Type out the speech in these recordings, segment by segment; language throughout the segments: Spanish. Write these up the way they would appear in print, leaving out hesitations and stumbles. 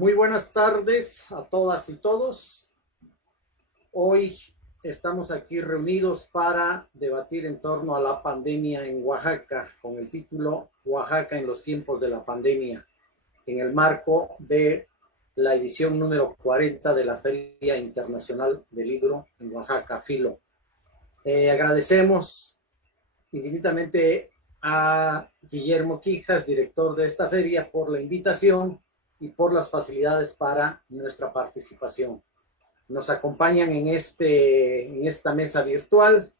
Muy buenas tardes a todas y todos. Hoy estamos aquí reunidos para debatir en torno a la pandemia en Oaxaca, con el título Oaxaca en los tiempos de la pandemia, en el marco de la edición número 40 de la Feria Internacional del Libro en Oaxaca, FILO. Agradecemos infinitamente a Guillermo Quijas, director de esta feria, por la invitación y por las facilidades para nuestra participación. Nos acompañan en esta mesa virtual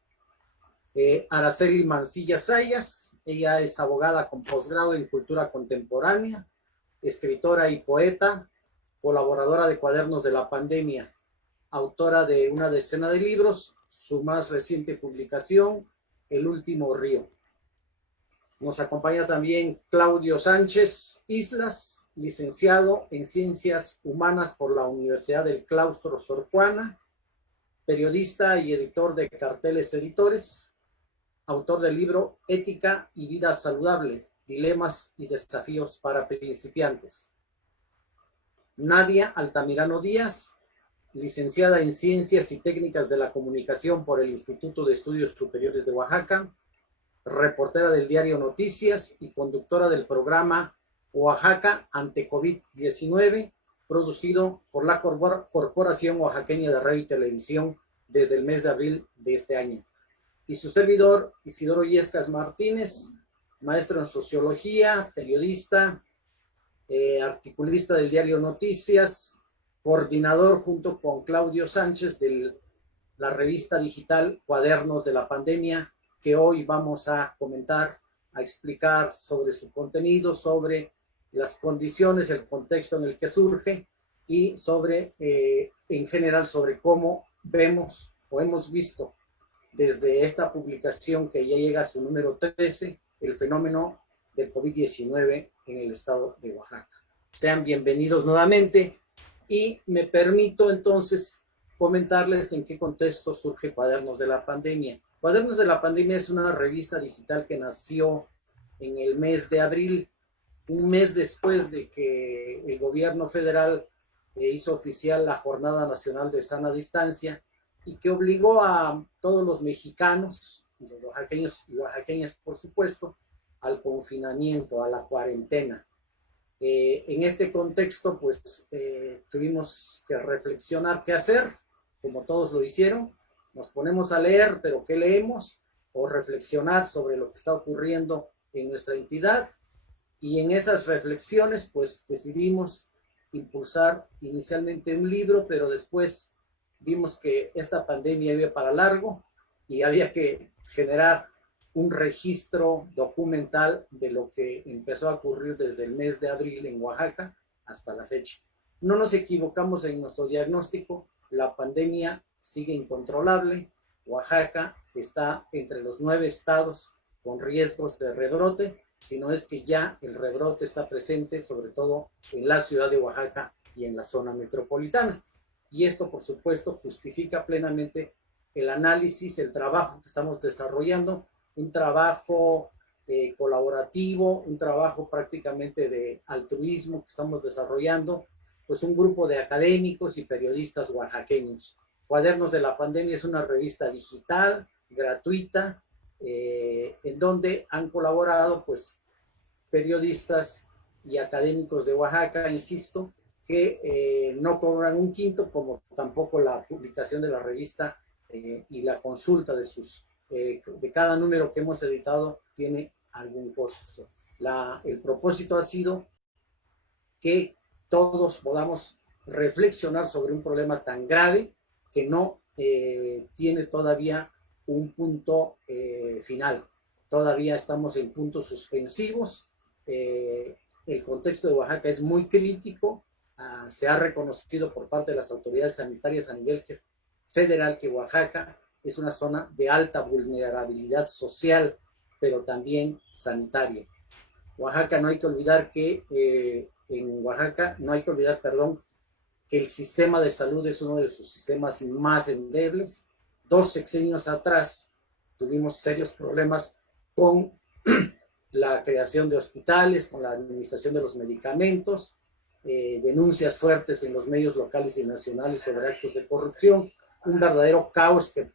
Araceli Mancilla Zayas. Ella es abogada con posgrado en cultura contemporánea, escritora y poeta, colaboradora de Cuadernos de la Pandemia, autora de una decena de libros, su más reciente publicación, El Último Río. Nos acompaña también Claudio Sánchez Islas, licenciado en Ciencias Humanas por la Universidad del Claustro Sor Juana, periodista y editor de Carteles Editores, autor del libro Ética y Vida Saludable, Dilemas y Desafíos para Principiantes. Nadia Altamirano Díaz, licenciada en Ciencias y Técnicas de la Comunicación por el Instituto de Estudios Superiores de Oaxaca, reportera del diario Noticias y conductora del programa Oaxaca ante COVID-19, producido por la Corporación Oaxaqueña de Radio y Televisión desde el mes de abril de este año. Y su servidor, Isidoro Yescas Martínez, maestro en Sociología, periodista, articulista del diario Noticias, coordinador junto con Claudio Sánchez de la revista digital Cuadernos de la Pandemia, que hoy vamos a comentar, a explicar sobre su contenido, sobre las condiciones, el contexto en el que surge y sobre, en general, sobre cómo vemos o hemos visto desde esta publicación que ya llega a su número 13, el fenómeno del COVID-19 en el estado de Oaxaca. Sean bienvenidos nuevamente y me permito entonces comentarles en qué contexto surge Cuadernos de la Pandemia. Cuadernos de la Pandemia es una revista digital que nació en el mes de abril, un mes después de que el gobierno federal hizo oficial la Jornada Nacional de Sana Distancia y que obligó a todos los mexicanos, los oaxaqueños y oaxaqueñas por supuesto, al confinamiento, a la cuarentena. En este contexto, pues tuvimos que reflexionar qué hacer, como todos lo hicieron. Nos ponemos a leer, pero ¿qué leemos? O reflexionar sobre lo que está ocurriendo en nuestra entidad. Y en esas reflexiones, pues decidimos impulsar inicialmente un libro, pero después vimos que esta pandemia iba para largo y había que generar un registro documental de lo que empezó a ocurrir desde el mes de abril en Oaxaca hasta la fecha. No nos equivocamos en nuestro diagnóstico, la pandemia sigue incontrolable. Oaxaca está entre los 9 estados con riesgos de rebrote, sino es que ya el rebrote está presente, sobre todo en la ciudad de Oaxaca y en la zona metropolitana. Y esto, por supuesto, justifica plenamente el análisis, el trabajo que estamos desarrollando, un trabajo colaborativo, un trabajo prácticamente de altruismo que estamos desarrollando, pues un grupo de académicos y periodistas oaxaqueños. Cuadernos de la Pandemia es una revista digital, gratuita, en donde han colaborado pues periodistas y académicos de Oaxaca, insisto, que no cobran un quinto, como tampoco la publicación de la revista y la consulta de cada número que hemos editado tiene algún costo. El propósito ha sido que todos podamos reflexionar sobre un problema tan grave que no tiene todavía un punto final. Todavía estamos en puntos suspensivos. El contexto de Oaxaca es muy crítico. Se ha reconocido por parte de las autoridades sanitarias a nivel federal que Oaxaca es una zona de alta vulnerabilidad social, pero también sanitaria. Oaxaca, no hay que olvidar que en Oaxaca, no hay que olvidar, perdón, que el sistema de salud es uno de sus sistemas más endebles. 2 sexenios atrás tuvimos serios problemas con la creación de hospitales, con la administración de los medicamentos, denuncias fuertes en los medios locales y nacionales sobre actos de corrupción, un verdadero caos que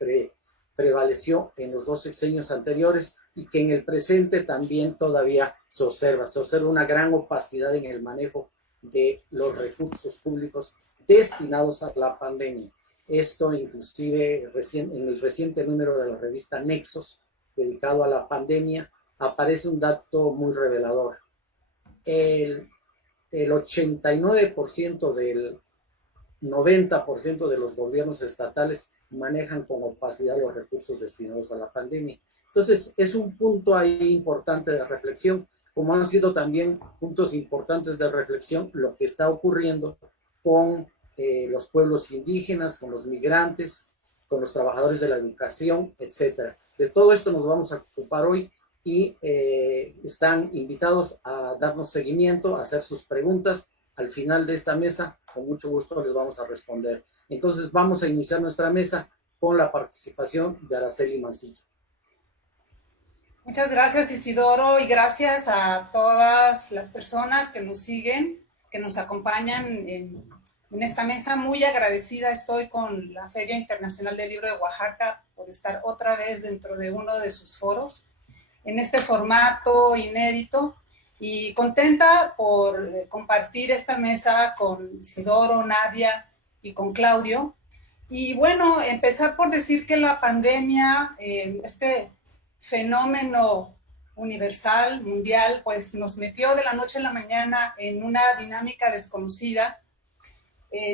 prevaleció en los dos sexenios anteriores y que en el presente también todavía se observa una gran opacidad en el manejo de los recursos públicos destinados a la pandemia. Esto inclusive en el reciente número de la revista Nexos, dedicado a la pandemia, aparece un dato muy revelador. El 89% del 90% de los gobiernos estatales manejan con opacidad los recursos destinados a la pandemia. Entonces, es un punto ahí importante de reflexión, como han sido también puntos importantes de reflexión lo que está ocurriendo con los pueblos indígenas, con los migrantes, con los trabajadores de la educación, etcétera. De todo esto nos vamos a ocupar hoy y están invitados a darnos seguimiento, a hacer sus preguntas. Al final de esta mesa, con mucho gusto les vamos a responder. Entonces vamos a iniciar nuestra mesa con la participación de Araceli Mancilla. Muchas gracias, Isidoro, y gracias a todas las personas que nos siguen, que nos acompañan en esta mesa. Muy agradecida estoy con la Feria Internacional del Libro de Oaxaca por estar otra vez dentro de uno de sus foros, en este formato inédito, y contenta por compartir esta mesa con Isidoro, Nadia y con Claudio. Y bueno, empezar por decir que la pandemia, este fenómeno universal, mundial, pues nos metió de la noche a la mañana en una dinámica desconocida,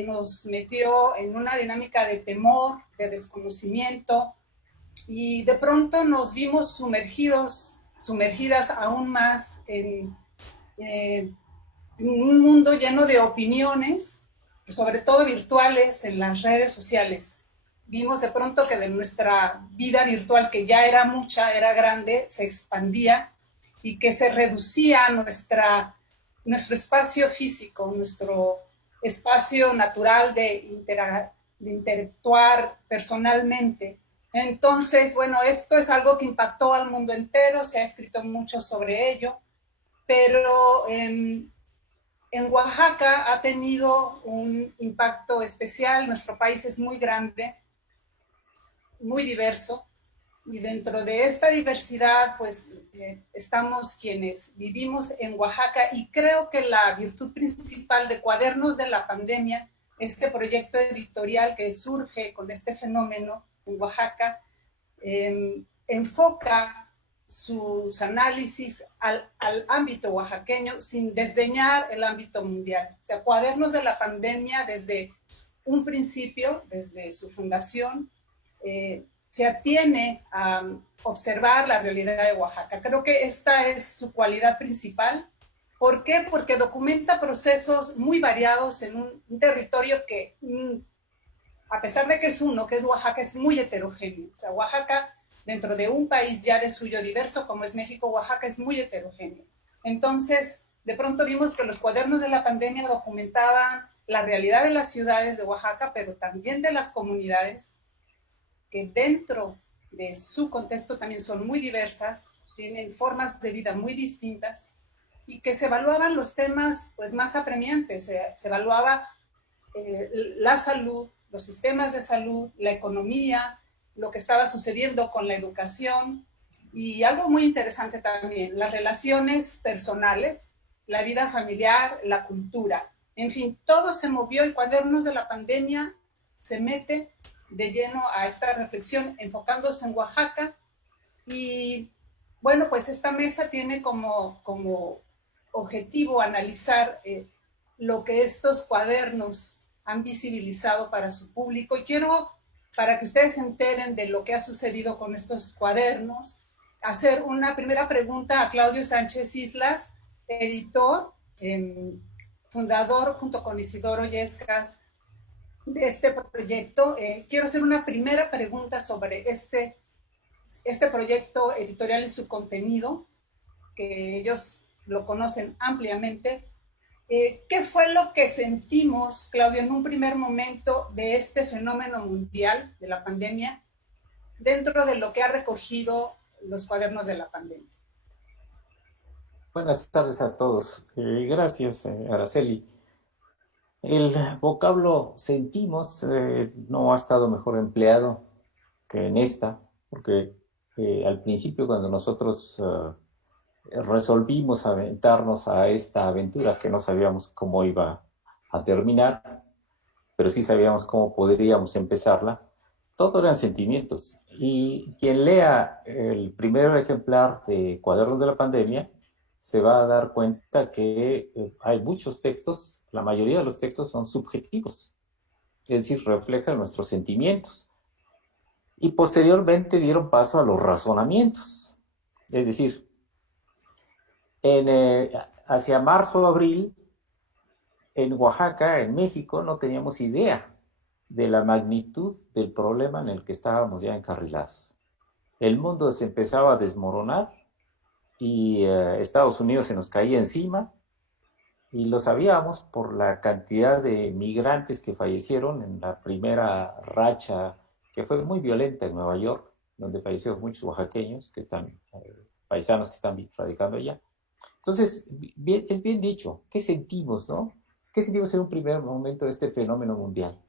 nos metió en una dinámica de temor, de desconocimiento, y de pronto nos vimos sumergidas aún más en un mundo lleno de opiniones, sobre todo virtuales, en las redes sociales. Vimos de pronto que de nuestra vida virtual, que ya era mucha, era grande, se expandía y que se reducía nuestro espacio físico, nuestro espacio natural de interactuar personalmente. Entonces, bueno, esto es algo que impactó al mundo entero, se ha escrito mucho sobre ello, pero en Oaxaca ha tenido un impacto especial. Nuestro país es muy grande, muy diverso, y dentro de esta diversidad, pues estamos quienes vivimos en Oaxaca, y creo que la virtud principal de Cuadernos de la Pandemia, este proyecto editorial que surge con este fenómeno en Oaxaca, enfoca sus análisis al ámbito oaxaqueño sin desdeñar el ámbito mundial. O sea, Cuadernos de la Pandemia desde un principio, desde su fundación, se atiene a observar la realidad de Oaxaca. Creo que esta es su cualidad principal. ¿Por qué? Porque documenta procesos muy variados en un territorio que, a pesar de que es uno, que es Oaxaca, es muy heterogéneo. O sea, Oaxaca, dentro de un país ya de suyo diverso como es México, Oaxaca es muy heterogéneo. Entonces, de pronto vimos que los Cuadernos de la Pandemia documentaban la realidad de las ciudades de Oaxaca, pero también de las comunidades, que dentro de su contexto también son muy diversas, tienen formas de vida muy distintas, y que se evaluaban los temas pues más apremiantes. Se evaluaba la salud, los sistemas de salud, la economía, lo que estaba sucediendo con la educación, y algo muy interesante también, las relaciones personales, la vida familiar, la cultura. En fin, todo se movió, y Cuadernos de la Pandemia se mete de lleno a esta reflexión, enfocándose en Oaxaca. Y bueno, pues esta mesa tiene como objetivo analizar lo que estos cuadernos han visibilizado para su público. Y quiero, para que ustedes se enteren de lo que ha sucedido con estos cuadernos, hacer una primera pregunta a Claudio Sánchez Islas, editor, fundador junto con Isidoro Yescas de este proyecto. Quiero hacer una primera pregunta sobre este proyecto editorial y su contenido, que ellos lo conocen ampliamente. ¿Qué fue lo que sentimos, Claudio, en un primer momento de este fenómeno mundial de la pandemia dentro de lo que ha recogido los Cuadernos de la Pandemia? Buenas tardes a todos. Gracias, Araceli. El vocablo sentimos no ha estado mejor empleado que en esta, porque al principio cuando nosotros resolvimos aventarnos a esta aventura que no sabíamos cómo iba a terminar, pero sí sabíamos cómo podríamos empezarla, todo eran sentimientos. Y quien lea el primer ejemplar de Cuadernos de la Pandemia se va a dar cuenta que hay muchos textos, la mayoría de los textos son subjetivos, es decir, reflejan nuestros sentimientos. Y posteriormente dieron paso a los razonamientos. Es decir, en, hacia marzo o abril, en Oaxaca, en México, no teníamos idea de la magnitud del problema en el que estábamos ya encarrilados. El mundo se empezaba a desmoronar y Estados Unidos se nos caía encima y lo sabíamos por la cantidad de migrantes que fallecieron en la primera racha que fue muy violenta en Nueva York, donde fallecieron muchos oaxaqueños que están, paisanos que están radicando allá. Entonces, bien, es bien dicho, ¿qué sentimos, no? ¿Qué sentimos en un primer momento de este fenómeno mundial?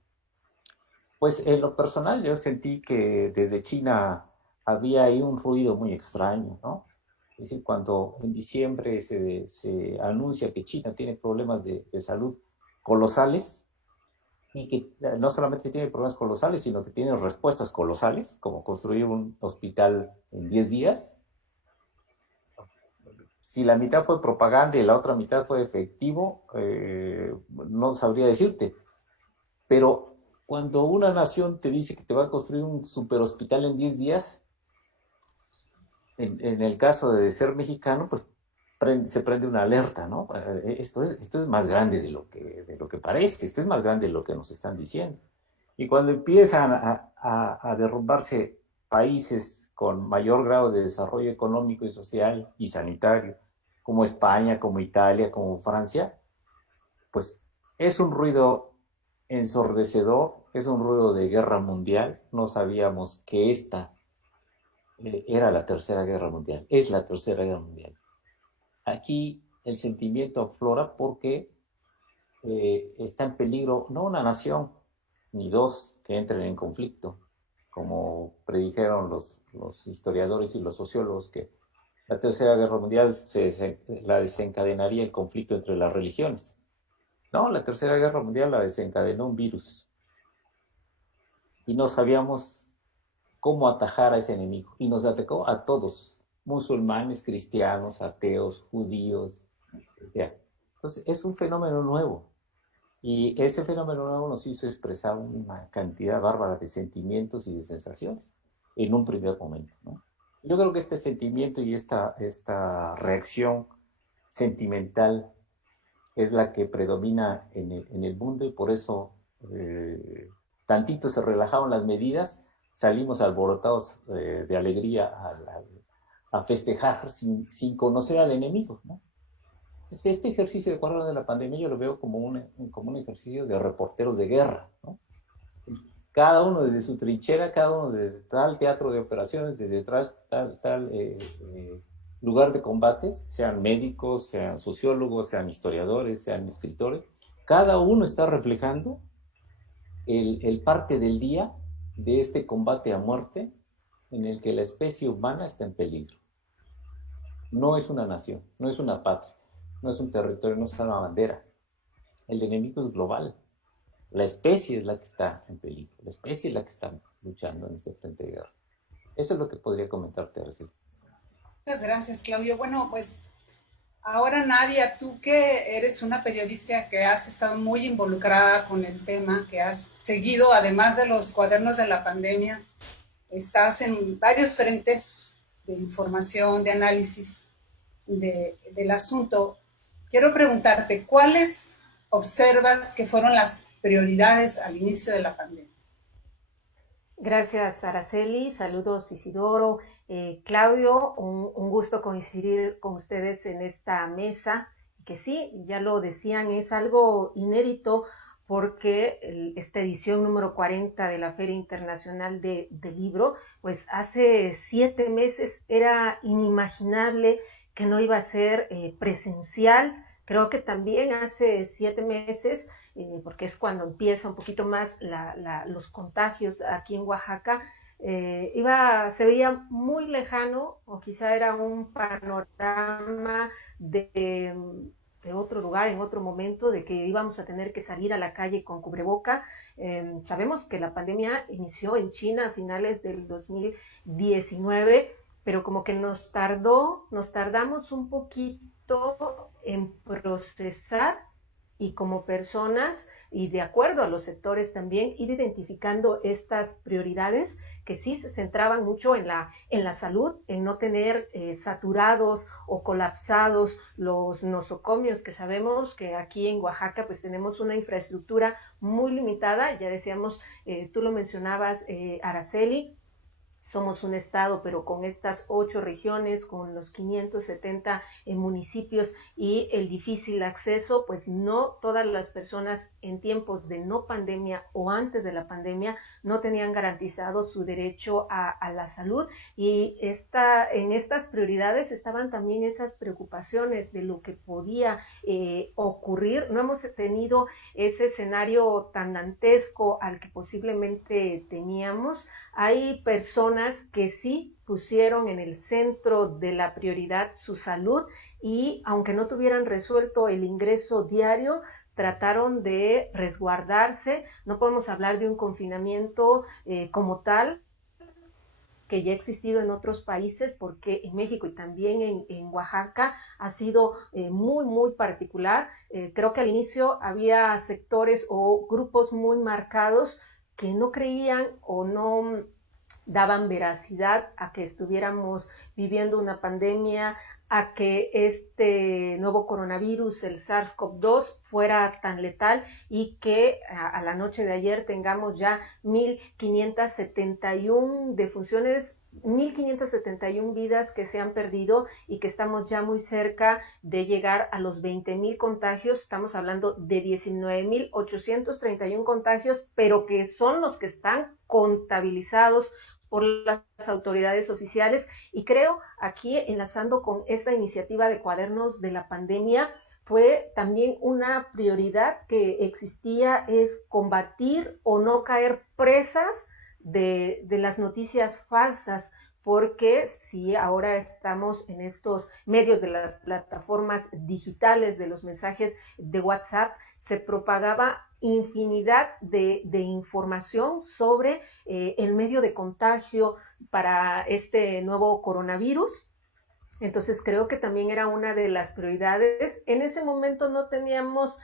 Pues en lo personal yo sentí que desde China había ahí un ruido muy extraño, ¿no? Es decir, cuando en diciembre se anuncia que China tiene problemas de salud colosales y que no solamente tiene problemas colosales, sino que tiene respuestas colosales, como construir un hospital en 10 días. Si la mitad fue propaganda y la otra mitad fue efectivo, no sabría decirte. Pero cuando una nación te dice que te va a construir un superhospital en 10 días, en el caso de ser mexicano, pues se prende una alerta, ¿no? Esto es más grande de lo que parece, esto es más grande de lo que nos están diciendo. Y cuando empiezan a derrumbarse países con mayor grado de desarrollo económico y social y sanitario, como España, como Italia, como Francia, pues es un ruido ensordecedor, es un ruido de guerra mundial. No sabíamos que esta era la Tercera Guerra Mundial, es la Tercera Guerra Mundial. Aquí el sentimiento aflora porque está en peligro no una nación, ni dos que entren en conflicto, como predijeron los historiadores y los sociólogos, que la Tercera Guerra Mundial la desencadenaría el conflicto entre las religiones. No, la Tercera Guerra Mundial la desencadenó un virus y no sabíamos cómo atajar a ese enemigo. Y nos atacó a todos, musulmanes, cristianos, ateos, judíos. Ya. Entonces es un fenómeno nuevo. Y ese fenómeno nuevo nos hizo expresar una cantidad bárbara de sentimientos y de sensaciones en un primer momento, ¿no? Yo creo que este sentimiento y esta reacción sentimental es la que predomina en el mundo y por eso tantito se relajaron las medidas, salimos alborotados de alegría a festejar sin conocer al enemigo, ¿no? Este ejercicio de cuadro de la pandemia yo lo veo como un ejercicio de reporteros de guerra, ¿no? Cada uno desde su trinchera, cada uno desde tal teatro de operaciones, desde tal lugar de combates, sean médicos, sean sociólogos, sean historiadores, sean escritores, cada uno está reflejando el parte del día de este combate a muerte en el que la especie humana está en peligro. No es una nación, no es una patria, no es un territorio, no es una bandera. El enemigo es global. La especie es la que está en peligro, la especie es la que está luchando en este frente de guerra. Eso es lo que podría comentarte, Araceli. Muchas gracias, Claudio. Bueno, pues ahora Nadia, tú que eres una periodista que has estado muy involucrada con el tema, que has seguido, además de los cuadernos de la pandemia, estás en varios frentes de información, de análisis del asunto. Quiero preguntarte, ¿cuáles observas que fueron las prioridades al inicio de la pandemia? Gracias, Araceli. Saludos, Isidoro. Claudio, un gusto coincidir con ustedes en esta mesa, que sí, ya lo decían, es algo inédito porque esta edición número 40 de la Feria Internacional del Libro, pues hace 7 meses era inimaginable que no iba a ser presencial. Creo que también hace 7 meses porque es cuando empieza un poquito más los contagios aquí en Oaxaca, se veía muy lejano, o quizá era un panorama de otro lugar, en otro momento, de que íbamos a tener que salir a la calle con cubreboca. Sabemos que la pandemia inició en China a finales del 2019, pero como que nos tardamos un poquito en procesar, y como personas y de acuerdo a los sectores también ir identificando estas prioridades que sí se centraban mucho en la salud, en no tener saturados o colapsados los nosocomios, que sabemos que aquí en Oaxaca pues tenemos una infraestructura muy limitada. Ya decíamos, tú lo mencionabas, Araceli, somos un estado, pero con estas 8 regiones, con los 570 municipios y el difícil acceso, pues no todas las personas en tiempos de no pandemia o antes de la pandemia no tenían garantizado su derecho a la salud, y en estas prioridades estaban también esas preocupaciones de lo que podía ocurrir. No hemos tenido ese escenario tan dantesco al que posiblemente teníamos. Hay personas que sí pusieron en el centro de la prioridad su salud, y aunque no tuvieran resuelto el ingreso diario, trataron de resguardarse. No podemos hablar de un confinamiento como tal, que ya ha existido en otros países, porque en México y también en Oaxaca ha sido muy, muy particular. Creo que al inicio había sectores o grupos muy marcados que no creían o no daban veracidad a que estuviéramos viviendo una pandemia, a que este nuevo coronavirus, el SARS-CoV-2, fuera tan letal, y que a la noche de ayer tengamos ya 1.571 defunciones, 1.571 vidas que se han perdido, y que estamos ya muy cerca de llegar a los 20.000 contagios. Estamos hablando de 19.831 contagios, pero que son los que están contabilizados por las autoridades oficiales. Y creo, aquí enlazando con esta iniciativa de Cuadernos de la Pandemia, fue también una prioridad que existía, es combatir o no caer presas de las noticias falsas, porque si ahora estamos en estos medios de las plataformas digitales, de los mensajes de WhatsApp, se propagaba infinidad de información sobre el medio de contagio para este nuevo coronavirus. Entonces creo que también era una de las prioridades. En ese momento no teníamos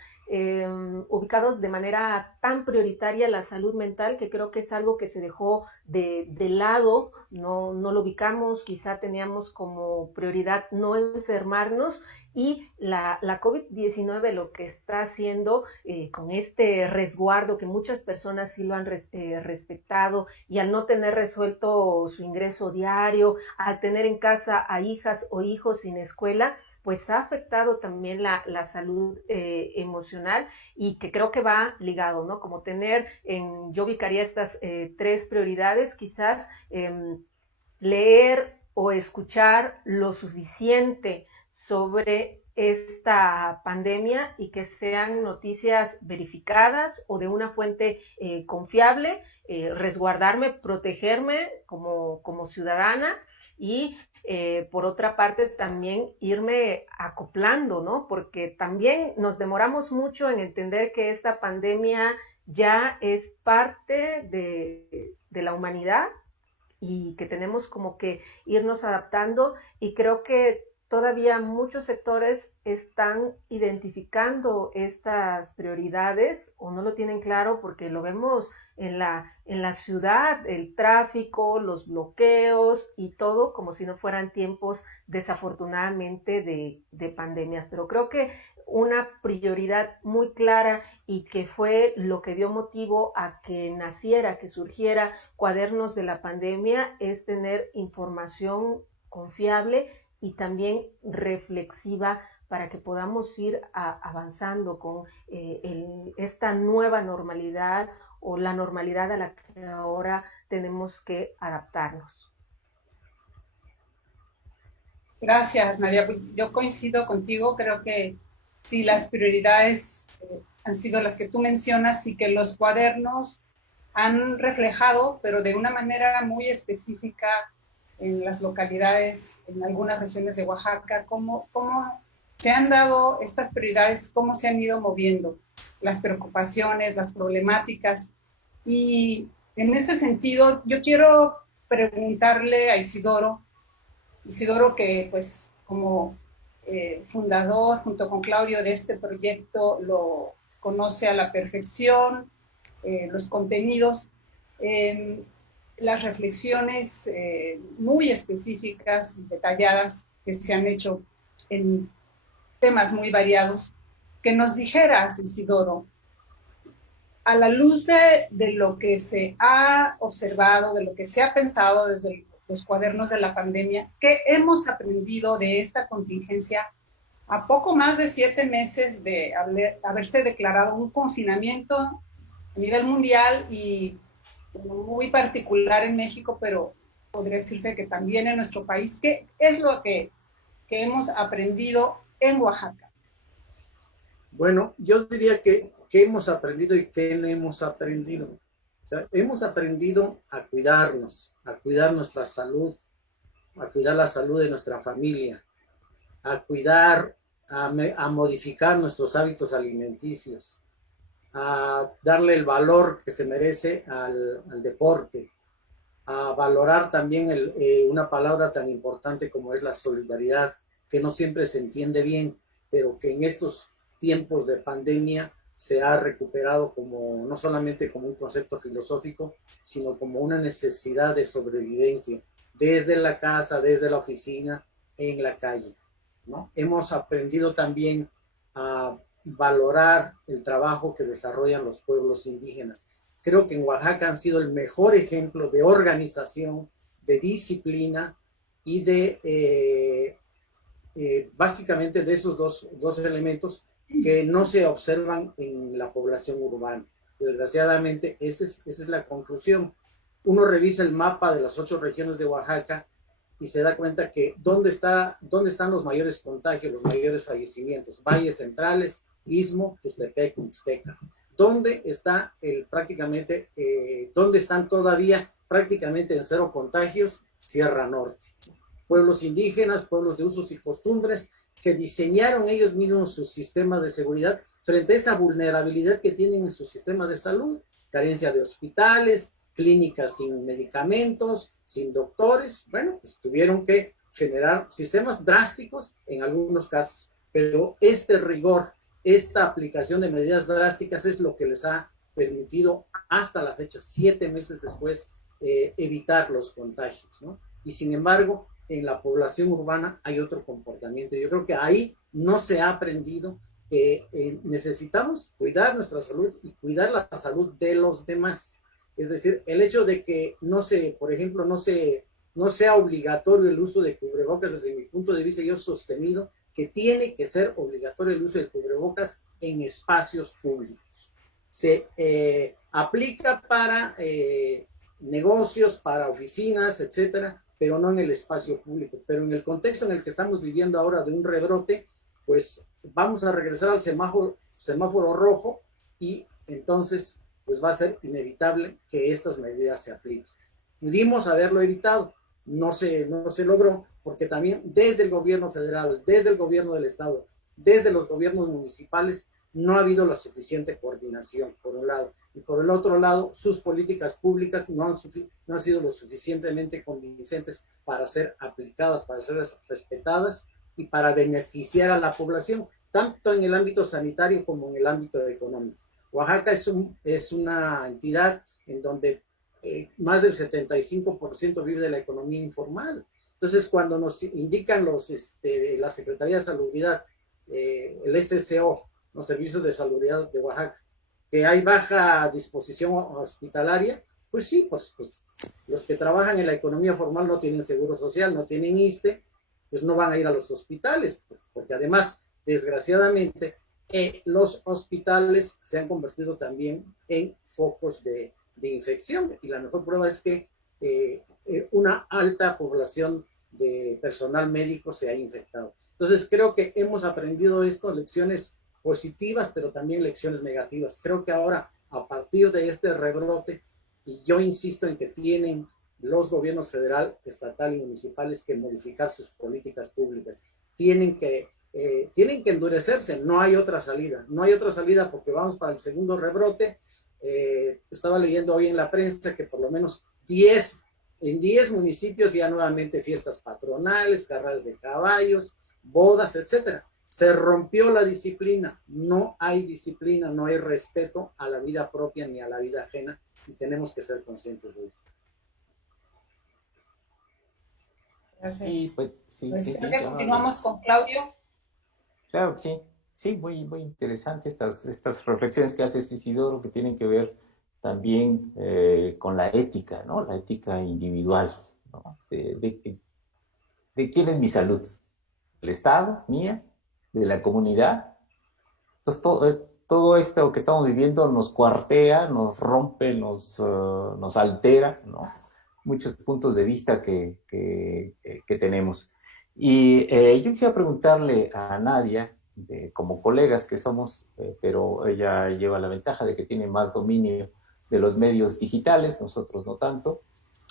ubicados de manera tan prioritaria la salud mental, que creo que es algo que se dejó de lado, no lo ubicamos, quizá teníamos como prioridad no enfermarnos, y la COVID-19 lo que está haciendo con este resguardo, que muchas personas sí lo han respetado, y al no tener resuelto su ingreso diario, al tener en casa a hijas o hijos sin escuela, pues ha afectado también la salud emocional, y que creo que va ligado, ¿no? Como yo ubicaría estas 3 prioridades, quizás leer o escuchar lo suficiente sobre esta pandemia, y que sean noticias verificadas o de una fuente confiable, resguardarme, protegerme como ciudadana, y por otra parte también irme acoplando, ¿no? Porque también nos demoramos mucho en entender que esta pandemia ya es parte de la humanidad, y que tenemos como que irnos adaptando, y creo que todavía muchos sectores están identificando estas prioridades o no lo tienen claro, porque lo vemos en la ciudad, el tráfico, los bloqueos y todo como si no fueran tiempos desafortunadamente de pandemias. Pero creo que una prioridad muy clara, y que fue lo que dio motivo a que naciera, que surgiera Cuadernos de la Pandemia, es tener información confiable y también reflexiva, para que podamos ir avanzando con esta nueva normalidad, o la normalidad a la que ahora tenemos que adaptarnos. Gracias, Nadia. Yo coincido contigo, creo que si las prioridades han sido las que tú mencionas y que los cuadernos han reflejado, pero de una manera muy específica en las localidades, en algunas regiones de Oaxaca, cómo se han dado estas prioridades, cómo se han ido moviendo las preocupaciones, las problemáticas. Y en ese sentido, yo quiero preguntarle a Isidoro que pues como fundador junto con Claudio de este proyecto lo conoce a la perfección, los contenidos, las reflexiones muy específicas, detalladas que se han hecho en temas muy variados, que nos dijeras, Isidoro, a la luz de lo que se ha observado, de lo que se ha pensado desde los cuadernos de la pandemia, ¿qué hemos aprendido de esta contingencia a poco más de 7 meses de haberse declarado un confinamiento a nivel mundial y muy particular en México, pero podría decirse que también en nuestro país? ¿Qué es lo que hemos aprendido en Oaxaca? Bueno, yo diría que qué hemos aprendido y qué no hemos aprendido. O sea, hemos aprendido a cuidarnos, a cuidar nuestra salud, a cuidar la salud de nuestra familia, a cuidar, a modificar nuestros hábitos alimenticios, a darle el valor que se merece al deporte, a valorar también una palabra tan importante como es la solidaridad, que no siempre se entiende bien, pero que en estos tiempos de pandemia se ha recuperado como no solamente como un concepto filosófico, sino como una necesidad de sobrevivencia, desde la casa, desde la oficina, en la calle, ¿no? Hemos aprendido también a valorar el trabajo que desarrollan los pueblos indígenas. Creo que en Oaxaca han sido el mejor ejemplo de organización, de disciplina y de básicamente de esos dos elementos que no se observan en la población urbana. Desgraciadamente, esa es la conclusión. Uno revisa el mapa de las 8 regiones de Oaxaca y se da cuenta que dónde están los mayores contagios, los mayores fallecimientos: valles centrales, Istmo, Tustepec, Mixteca. ¿Dónde está dónde están todavía prácticamente en 0 contagios? Sierra Norte. Pueblos indígenas, pueblos de usos y costumbres, que diseñaron ellos mismos su sistema de seguridad frente a esa vulnerabilidad que tienen en su sistema de salud: carencia de hospitales, clínicas sin medicamentos, sin doctores. Bueno, pues tuvieron que generar sistemas drásticos en algunos casos, pero este rigor, esta aplicación de medidas drásticas es lo que les ha permitido hasta la fecha, 7 meses después, evitar los contagios, ¿no? Y sin embargo, en la población urbana hay otro comportamiento. Yo creo que ahí no se ha aprendido que necesitamos cuidar nuestra salud y cuidar la salud de los demás. Es decir, el hecho de que por ejemplo, no sea obligatorio el uso de cubrebocas, desde mi punto de vista, yo he sostenido que tiene que ser obligatorio el uso de cubrebocas en espacios públicos. Se aplica para negocios, para oficinas, etcétera, pero no en el espacio público. Pero en el contexto en el que estamos viviendo ahora de un rebrote, pues vamos a regresar al semáforo rojo, y entonces pues va a ser inevitable que estas medidas se apliquen. Pudimos haberlo evitado, no se logró, porque también desde el gobierno federal, desde el gobierno del estado, desde los gobiernos municipales, no ha habido la suficiente coordinación, por un lado. Y por el otro lado, sus políticas públicas no han sido lo suficientemente convincentes para ser aplicadas, para ser respetadas y para beneficiar a la población, tanto en el ámbito sanitario como en el ámbito económico. Oaxaca es una entidad en donde más del 75% vive de la economía informal. Entonces, cuando nos indican la Secretaría de Salubridad, el SSO, los servicios de salubridad de Oaxaca, que hay baja disposición hospitalaria, pues sí, pues los que trabajan en la economía formal no tienen seguro social, no tienen ISSSTE, pues no van a ir a los hospitales, porque además, desgraciadamente, los hospitales se han convertido también en focos de infección, y la mejor prueba es que una alta población de personal médico se ha infectado. Entonces creo que hemos aprendido lecciones positivas, pero también lecciones negativas. Creo que ahora, a partir de este rebrote, y yo insisto en que tienen los gobiernos federal, estatal y municipales que modificar sus políticas públicas. Tienen que endurecerse, no hay otra salida. No hay otra salida porque vamos para el segundo rebrote. Estaba leyendo hoy en la prensa que por lo menos 10 municipios ya nuevamente fiestas patronales, carreras de caballos, bodas, etcétera. Se rompió la disciplina, no hay disciplina, no hay respeto a la vida propia ni a la vida ajena y tenemos que ser conscientes de ello. Gracias. Sí, pues, sí, Pues sí, creo sí, que claro. continuamos con Claudio. Claro que sí. Sí, muy, muy interesante estas reflexiones que hace Isidoro, que tienen que ver también con la ética, ¿no? La ética individual, ¿no? De quién es mi salud, del Estado, mía, de la comunidad. Entonces, todo esto que estamos viviendo nos cuartea, nos rompe, nos altera, ¿no? Muchos puntos de vista que tenemos. Y yo quisiera preguntarle a Nadia, como colegas que somos, pero ella lleva la ventaja de que tiene más dominio de los medios digitales, nosotros no tanto.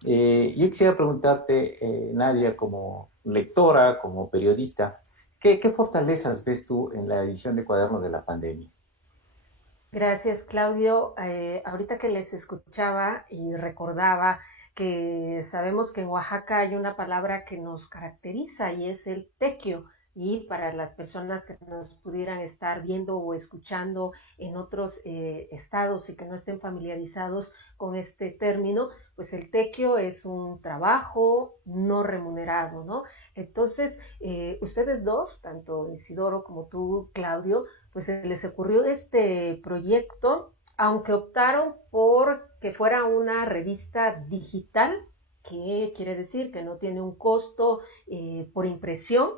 Yo quisiera preguntarte, Nadia, como lectora, como periodista, ¿qué fortalezas ves tú en la edición de Cuadernos de la Pandemia? Gracias, Claudio. Ahorita que les escuchaba y recordaba que sabemos que en Oaxaca hay una palabra que nos caracteriza y es el tequio. Y para las personas que nos pudieran estar viendo o escuchando en otros estados y que no estén familiarizados con este término, pues el tequio es un trabajo no remunerado, ¿no? Entonces, ustedes dos, tanto Isidoro como tú, Claudio, pues se les ocurrió este proyecto, aunque optaron por que fuera una revista digital, que quiere decir que no tiene un costo por impresión,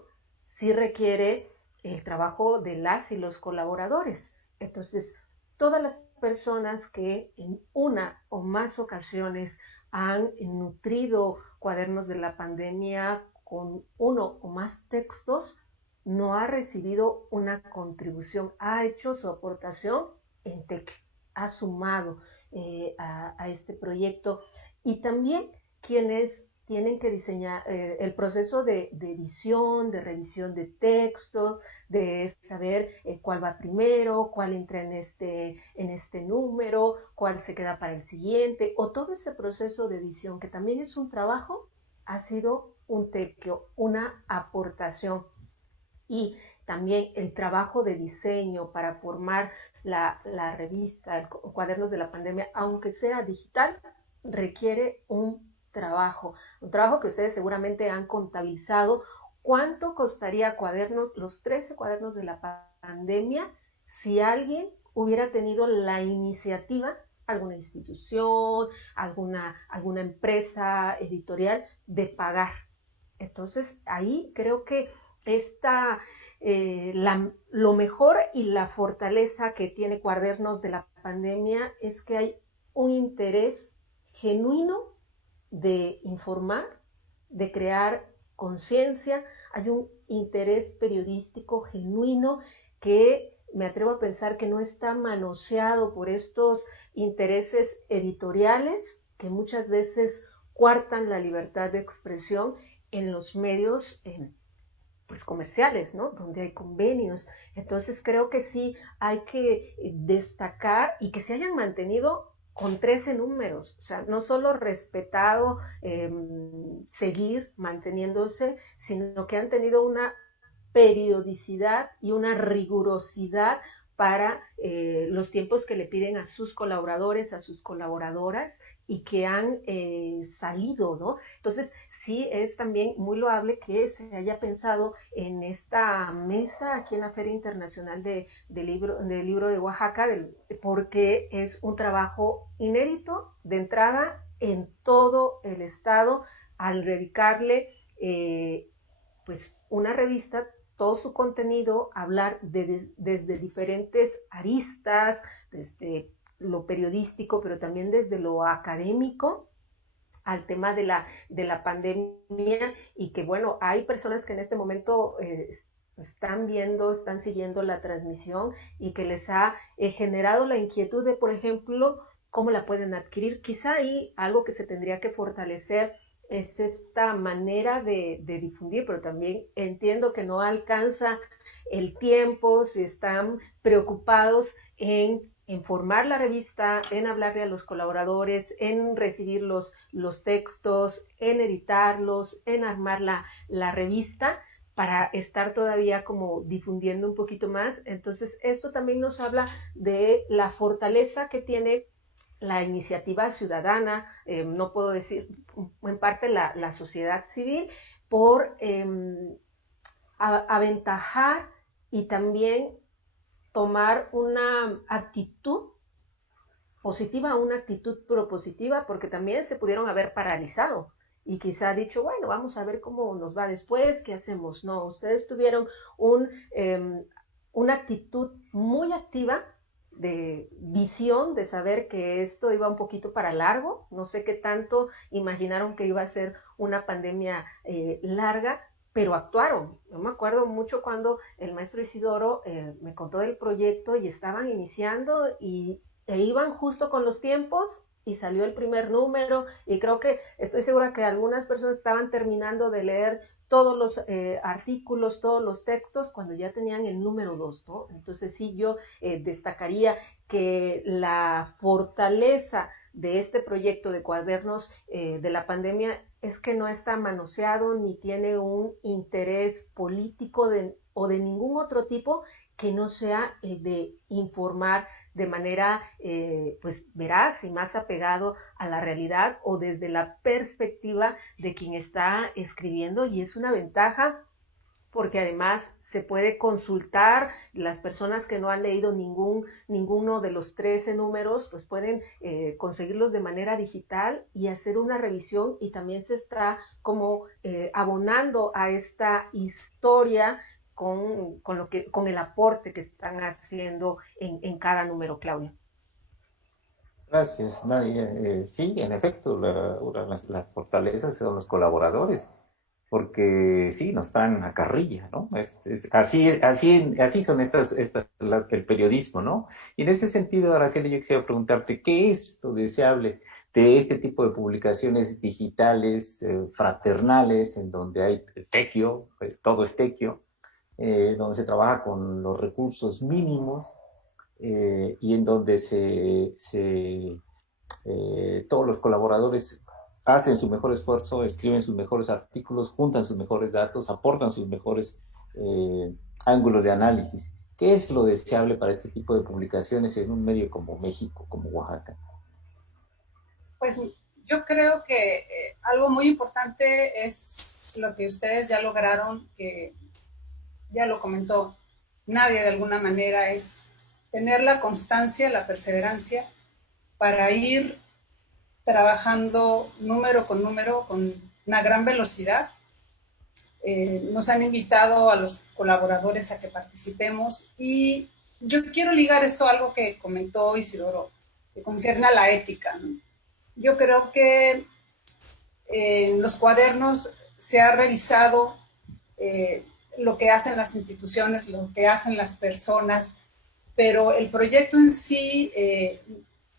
sí requiere el trabajo de las y los colaboradores. Entonces, todas las personas que en una o más ocasiones han nutrido Cuadernos de la Pandemia con uno o más textos, no ha recibido una contribución, ha hecho su aportación en TEC, ha sumado a este proyecto. Y también quienes tienen que diseñar el proceso de edición, de revisión de texto, de saber cuál va primero, cuál entra en este número, cuál se queda para el siguiente, o todo ese proceso de edición, que también es un trabajo, ha sido un tequio, una aportación. Y también el trabajo de diseño para formar la revista, Cuadernos de la Pandemia, aunque sea digital, requiere un trabajo que ustedes seguramente han contabilizado. ¿Cuánto costaría Cuadernos, los 13 Cuadernos de la Pandemia, si alguien hubiera tenido la iniciativa, alguna institución, alguna empresa editorial, de pagar? Entonces, ahí creo que lo mejor y la fortaleza que tiene Cuadernos de la Pandemia es que hay un interés genuino de informar, de crear conciencia, hay un interés periodístico genuino que me atrevo a pensar que no está manoseado por estos intereses editoriales que muchas veces coartan la libertad de expresión en los medios pues comerciales, ¿no? Donde hay convenios. Entonces creo que sí hay que destacar y que se hayan mantenido con 13 números, o sea, no solo respetado seguir manteniéndose, sino que han tenido una periodicidad y una rigurosidad para los tiempos que le piden a sus colaboradores, a sus colaboradoras, y que han salido, ¿no? Entonces, sí es también muy loable que se haya pensado en esta mesa aquí en la Feria Internacional del Libro de Oaxaca, porque es un trabajo inédito de entrada en todo el estado, al dedicarle pues una revista, todo su contenido, hablar desde diferentes aristas, desde lo periodístico, pero también desde lo académico, al tema de la pandemia, y que bueno, hay personas que en este momento están viendo, están siguiendo la transmisión y que les ha generado la inquietud de, por ejemplo, cómo la pueden adquirir. Quizá ahí algo que se tendría que fortalecer es esta manera de difundir, pero también entiendo que no alcanza el tiempo, si están preocupados en formar la revista, en hablarle a los colaboradores, en recibir los textos, en editarlos, en armar la revista, para estar todavía como difundiendo un poquito más. Entonces, esto también nos habla de la fortaleza que tiene la iniciativa ciudadana, no puedo decir, en parte la sociedad civil, por aventajar y también tomar una actitud positiva, una actitud propositiva, porque también se pudieron haber paralizado y quizá dicho, bueno, vamos a ver cómo nos va después, qué hacemos. No, ustedes tuvieron una actitud muy activa, de visión, de saber que esto iba un poquito para largo. No sé qué tanto imaginaron que iba a ser una pandemia larga, pero actuaron. Yo me acuerdo mucho cuando el maestro Isidoro me contó del proyecto y estaban iniciando e iban justo con los tiempos y salió el primer número, y creo que estoy segura que algunas personas estaban terminando de leer todos los artículos, todos los textos, cuando ya tenían el número 2, ¿no? Entonces sí, yo destacaría que la fortaleza de este proyecto de cuadernos de la pandemia es que no está manoseado ni tiene un interés político o de ningún otro tipo que no sea el de informar de manera pues veraz y más apegado a la realidad o desde la perspectiva de quien está escribiendo, y es una ventaja porque además se puede consultar. Las personas que no han leído ninguno de los 13 números, pues pueden conseguirlos de manera digital y hacer una revisión, y también se está como abonando a esta historia con el aporte que están haciendo en cada número, Claudia. Gracias, Nadia. Sí, en efecto, las fortalezas son los colaboradores, porque sí, nos están a carrilla, ¿no? Así son el periodismo, ¿no? Y en ese sentido, Araceli, yo quisiera preguntarte, ¿qué es lo deseable de este tipo de publicaciones digitales, fraternales, en donde hay tequio, pues todo es tequio, donde se trabaja con los recursos mínimos, y en donde todos los colaboradores hacen su mejor esfuerzo, escriben sus mejores artículos, juntan sus mejores datos, aportan sus mejores ángulos de análisis? ¿Qué es lo deseable para este tipo de publicaciones en un medio como México, como Oaxaca? Pues yo creo que algo muy importante es lo que ustedes ya lograron, que ya lo comentó Nadia de alguna manera, es tener la constancia, la perseverancia para ir trabajando número con una gran velocidad. Nos han invitado a los colaboradores a que participemos, y yo quiero ligar esto a algo que comentó Isidoro, que concierne a la ética, ¿no? Yo creo que en los cuadernos se ha revisado lo que hacen las instituciones, lo que hacen las personas, pero el proyecto en sí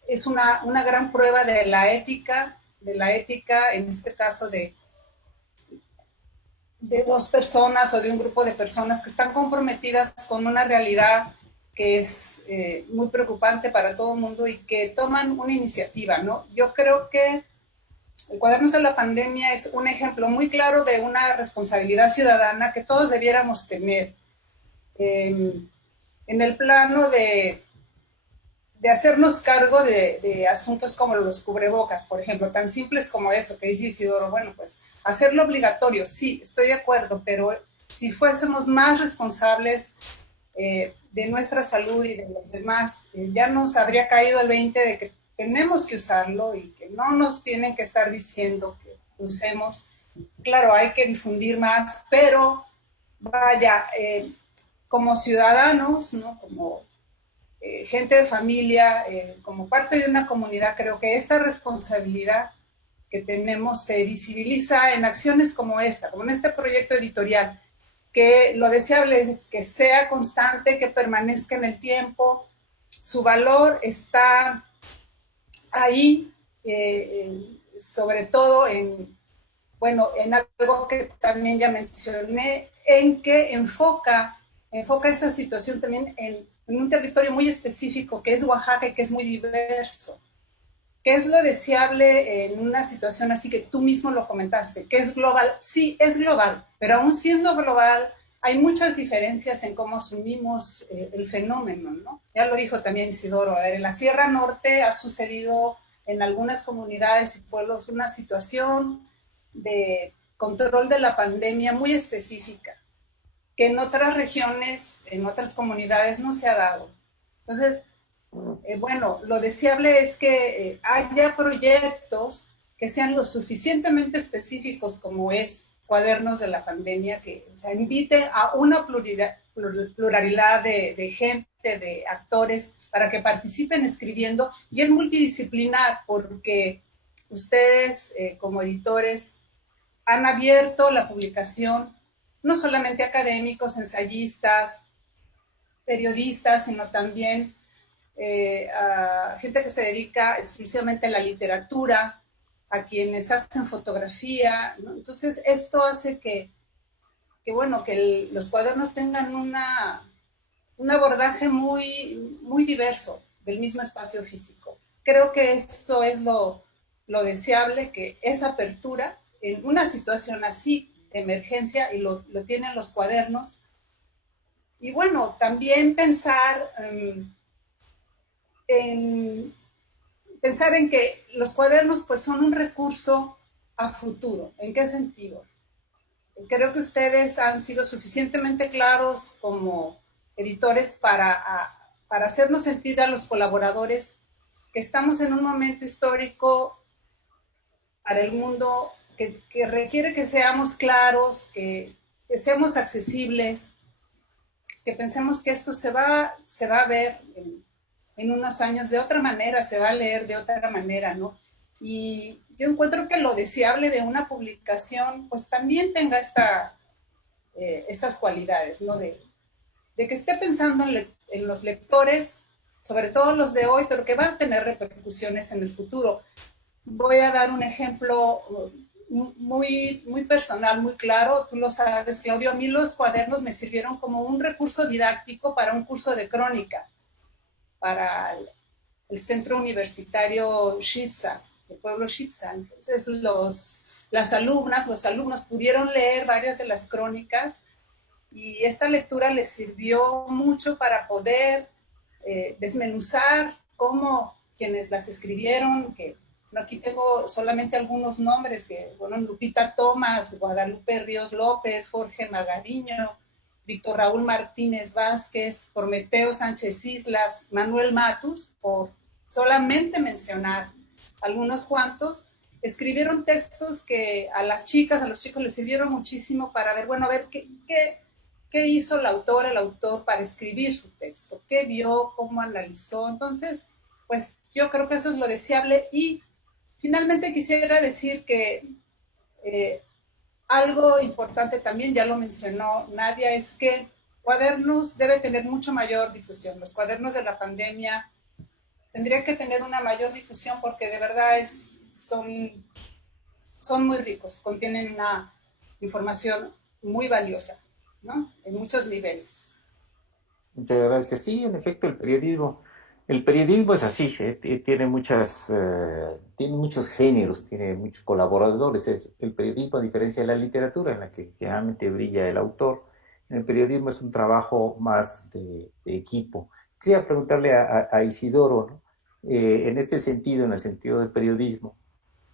es una gran prueba de la ética, en este caso de dos personas o de un grupo de personas que están comprometidas con una realidad que es muy preocupante para todo el mundo y que toman una iniciativa, ¿no? Yo creo que el Cuadernos de la Pandemia es un ejemplo muy claro de una responsabilidad ciudadana que todos debiéramos tener en el plano de hacernos cargo de asuntos como los cubrebocas, por ejemplo, tan simples como eso que dice Isidoro. Bueno, pues hacerlo obligatorio, sí, estoy de acuerdo, pero si fuésemos más responsables de nuestra salud y de los demás, ya nos habría caído el 20 de que tenemos que usarlo y que no nos tienen que estar diciendo que usemos. Claro, hay que difundir más, pero vaya, como ciudadanos, ¿no? Como gente de familia, como parte de una comunidad, creo que esta responsabilidad que tenemos se visibiliza en acciones como esta, como en este proyecto editorial, que lo deseable es que sea constante, que permanezca en el tiempo. Su valor está ahí, sobre todo en algo que también ya mencioné, en que enfoca esta situación también en un territorio muy específico que es Oaxaca y que es muy diverso. ¿Qué es lo deseable en una situación así que tú mismo lo comentaste? ¿Que es global? Sí, es global, pero aún siendo global, hay muchas diferencias en cómo asumimos el fenómeno, ¿no? Ya lo dijo también Isidoro, a ver, en la Sierra Norte ha sucedido en algunas comunidades y pueblos una situación de control de la pandemia muy específica, que en otras regiones, en otras comunidades no se ha dado. Entonces, bueno, lo deseable es que haya proyectos que sean lo suficientemente específicos como es Cuadernos de la Pandemia, que o sea, invite a una pluralidad de gente, de actores, para que participen escribiendo. Y es multidisciplinar porque ustedes como editores han abierto la publicación no solamente a académicos, ensayistas, periodistas, sino también a gente que se dedica exclusivamente a la literatura, a quienes hacen fotografía, ¿no? Entonces esto hace bueno, que los cuadernos tengan un abordaje muy diverso del mismo espacio físico. Creo que esto es lo deseable, que esa apertura en una situación así de emergencia, y lo tienen los cuadernos. Y bueno, también en pensar en que los cuadernos pues son un recurso a futuro. ¿En qué sentido? Creo que ustedes han sido suficientemente claros como editores para hacernos sentir a los colaboradores que estamos en un momento histórico para el mundo que requiere que seamos claros, que seamos accesibles, que pensemos que esto se va a ver en unos años de otra manera, se va a leer de otra manera, ¿no? Y yo encuentro que lo deseable de una publicación, pues también tenga estas cualidades, ¿no? De que esté pensando en los lectores, sobre todo los de hoy, pero que van a tener repercusiones en el futuro. Voy a dar un ejemplo muy personal, muy claro. Tú lo sabes, Claudio, a mí los cuadernos me sirvieron como un recurso didáctico para un curso de crónica, para el centro universitario Shitza, el pueblo Shitza. Entonces las alumnas, los alumnos pudieron leer varias de las crónicas y esta lectura les sirvió mucho para poder desmenuzar cómo quienes las escribieron, que aquí tengo solamente algunos nombres, que fueron Lupita Tomás, Guadalupe Ríos López, Jorge Magariño, Víctor Raúl Martínez Vázquez, Prometeo Sánchez Islas, Manuel Matus, por solamente mencionar algunos cuantos, escribieron textos que a las chicas, a los chicos les sirvieron muchísimo para ver, bueno, a ver qué hizo la autora, el autor para escribir su texto, qué vio, cómo analizó. Entonces, pues yo creo que eso es lo deseable. Y finalmente quisiera decir que algo importante también, ya lo mencionó Nadia, es que Cuadernos debe tener mucho mayor difusión. Los cuadernos de la pandemia tendrían que tener una mayor difusión porque de verdad son muy ricos, contienen una información muy valiosa, ¿no? En muchos niveles. Muchas gracias. Sí, en efecto, el periodismo es así, tiene tiene muchos géneros, tiene muchos colaboradores. El periodismo, a diferencia de la literatura, en la que generalmente brilla el autor, en el periodismo es un trabajo más de equipo. Quisiera preguntarle a Isidoro, ¿no? En este sentido, en el sentido del periodismo,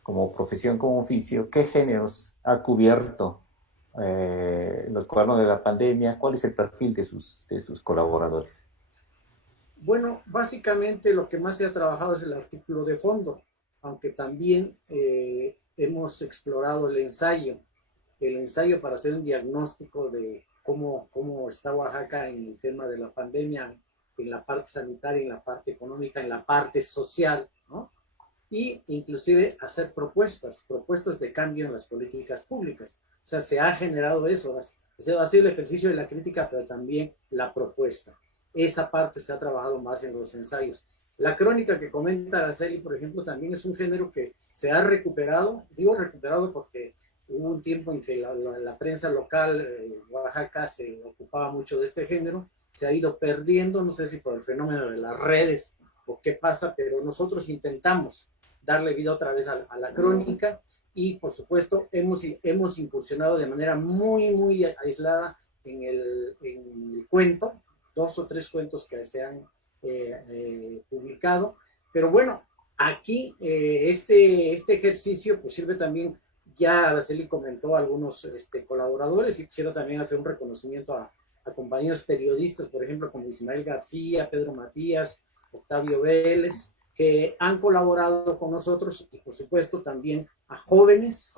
como profesión, como oficio, ¿qué géneros ha cubierto los cuadernos de la pandemia? ¿Cuál es el perfil de sus colaboradores? Bueno, básicamente lo que más se ha trabajado es el artículo de fondo, aunque también hemos explorado el ensayo para hacer un diagnóstico de cómo está Oaxaca en el tema de la pandemia, en la parte sanitaria, en la parte económica, en la parte social, ¿no? Y inclusive hacer propuestas de cambio en las políticas públicas. O sea, se ha generado eso. Ese ha sido el ejercicio de la crítica, pero también la propuesta. Esa parte se ha trabajado más en los ensayos. La crónica que comenta Araceli, por ejemplo, también es un género que se ha recuperado. Digo recuperado porque hubo un tiempo en que la prensa local, Oaxaca, se ocupaba mucho de este género. Se ha ido perdiendo, no sé si por el fenómeno de las redes o qué pasa, pero nosotros intentamos darle vida otra vez a la crónica y, por supuesto, hemos incursionado de manera muy aislada en el cuento, 2 o 3 cuentos que se han publicado, pero bueno, aquí este ejercicio pues sirve también, ya Araceli comentó a algunos colaboradores, y quiero también hacer un reconocimiento a compañeros periodistas, por ejemplo, como Ismael García, Pedro Matías, Octavio Vélez, que han colaborado con nosotros, y por supuesto también a jóvenes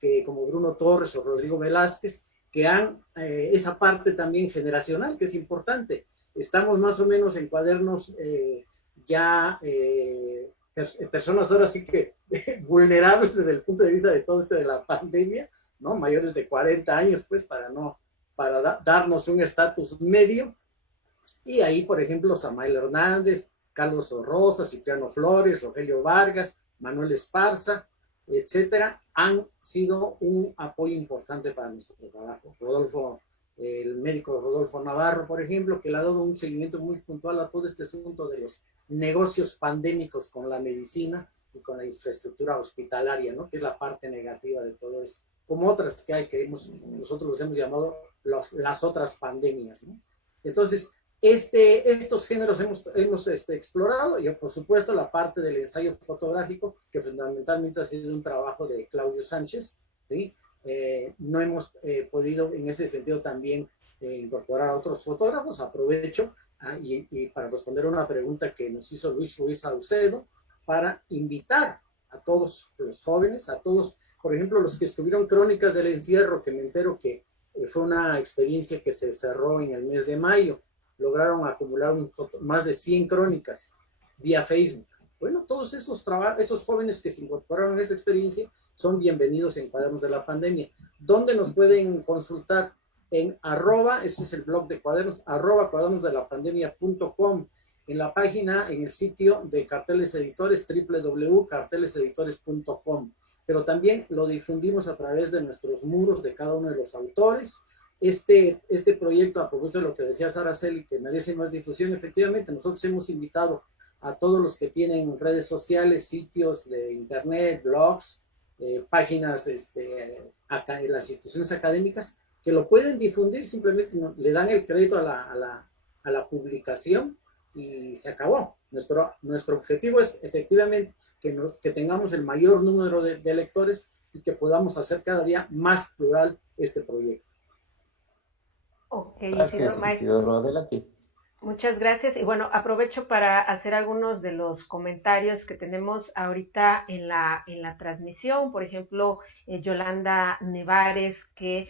que como Bruno Torres o Rodrigo Velázquez, que han esa parte también generacional, que es importante. Estamos más o menos en cuadernos ya personas ahora sí que vulnerables desde el punto de vista de todo esto de la pandemia, ¿no? Mayores de 40 años, pues, para darnos un estatus medio. Y ahí, por ejemplo, Samael Hernández, Carlos Orroza, Cipriano Flores, Rogelio Vargas, Manuel Esparza, etcétera, han sido un apoyo importante para nuestro trabajo. El médico Rodolfo Navarro, por ejemplo, que le ha dado un seguimiento muy puntual a todo este asunto de los negocios pandémicos con la medicina y con la infraestructura hospitalaria, ¿no? Que es la parte negativa de todo esto, como otras que hay, que nosotros los hemos llamado las otras pandemias, ¿no? Entonces, estos géneros hemos explorado, y por supuesto la parte del ensayo fotográfico, que fundamentalmente ha sido un trabajo de Claudio Sánchez, ¿sí? No hemos podido en ese sentido también incorporar a otros fotógrafos. Aprovecho y para responder a una pregunta que nos hizo Luis Ruiz Saucedo, para invitar a todos los jóvenes, a todos, por ejemplo, los que estuvieron Crónicas del Encierro, que me entero que fue una experiencia que se cerró en el mes de mayo, lograron acumular más de 100 crónicas vía Facebook. Bueno, todos esos jóvenes que se incorporaron a esa experiencia son bienvenidos en Cuadernos de la Pandemia. ¿Dónde nos pueden consultar? En @, ese es el blog de Cuadernos, @cuadernosdelapandemia.com, en la página, en el sitio de Carteles Editores, www.carteleseditores.com. Pero también lo difundimos a través de nuestros muros de cada uno de los autores. Este proyecto, a propósito de lo que decía Araceli, que merece más difusión, efectivamente, nosotros hemos invitado a todos los que tienen redes sociales, sitios de internet, blogs, páginas, las instituciones académicas, que lo pueden difundir, simplemente le dan el crédito a la publicación y se acabó. Nuestro objetivo es efectivamente que tengamos el mayor número de lectores y que podamos hacer cada día más plural este proyecto. Ok, Gracias, Isidoro, adelante. Muchas gracias. Y bueno, aprovecho para hacer algunos de los comentarios que tenemos ahorita en la transmisión. Por ejemplo, Yolanda Nevares, que